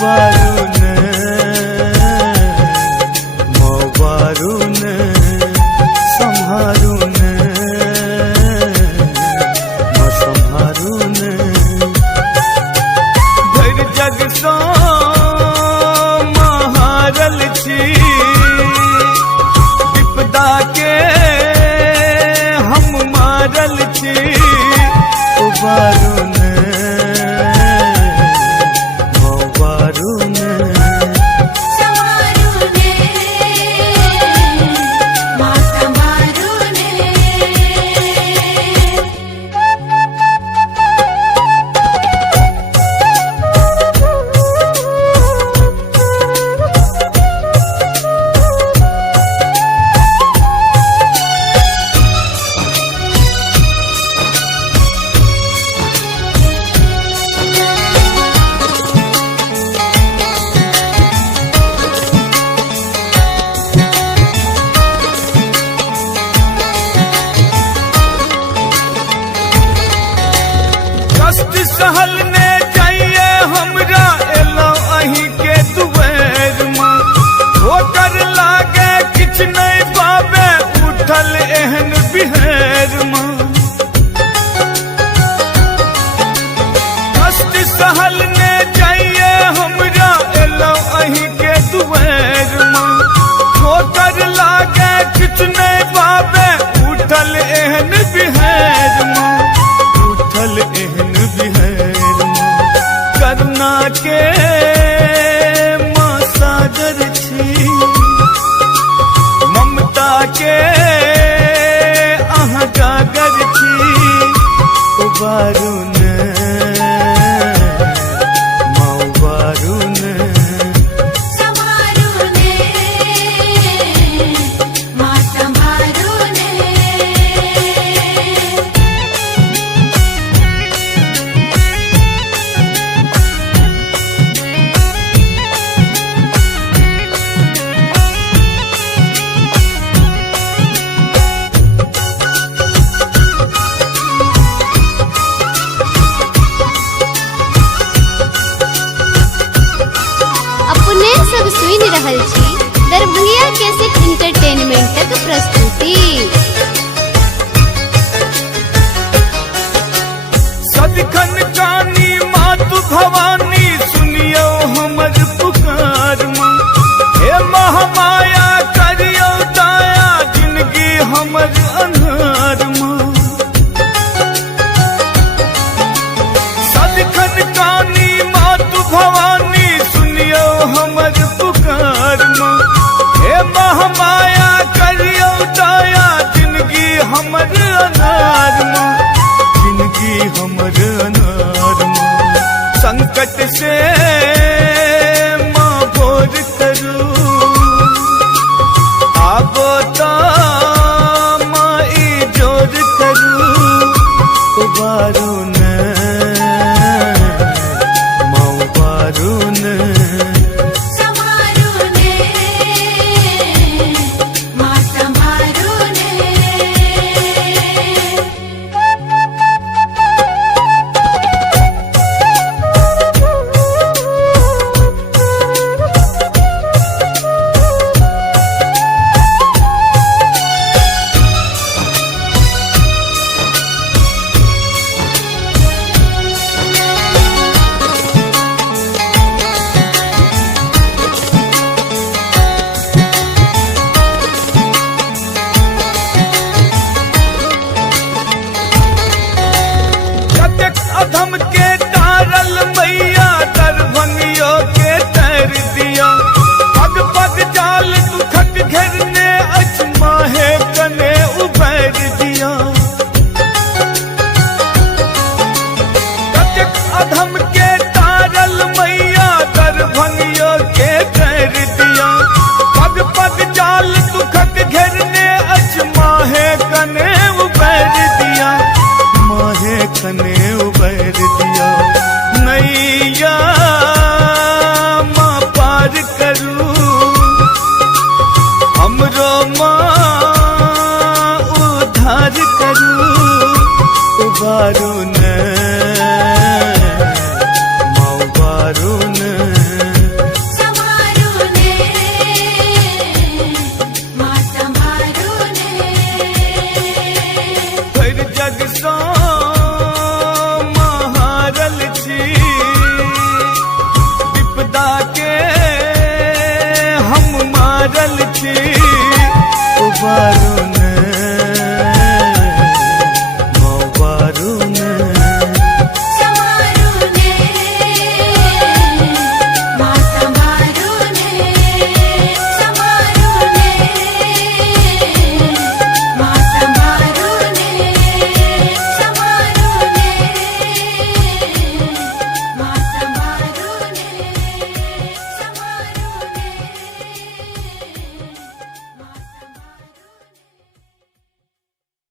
उबारून मोबारून संहारून संहारून भर जग सो महारल छी विपदा के हम मारल छी उबारून सहल ने जाइए हमरा एलो अही के दुबेर में होकर लागे किछ नहीं पावे उठल एहन बिहेर में कष्ट सहल ने जाइए हमरा एलो अही के दुबेर में होकर लागे किछ नहीं पावे उठल एहन बिहेर में उठल एहन करुणा के माँ सागर छी ममता के अहाँ गागर छी उबारून माँ उबारून सुन रहल छी दरभंगिया कैसेट इंटरटेनमेंटक प्रस्तुति। सदिखन जानी मातु भवानी सुनियो हमर पुकार माँ हे महामाया करियो दया जिंदगी हमर अन्हार माँ सदिखन जानी मातु भवानी सुनियो हमर हे महामाया करियो दया जिंदगी हमर अनार माँ जिंदगी हमर अनार माँ संकट से माँ भोर करू आबो तो माँ ई जोर करू उबारून माँ उबारून बारू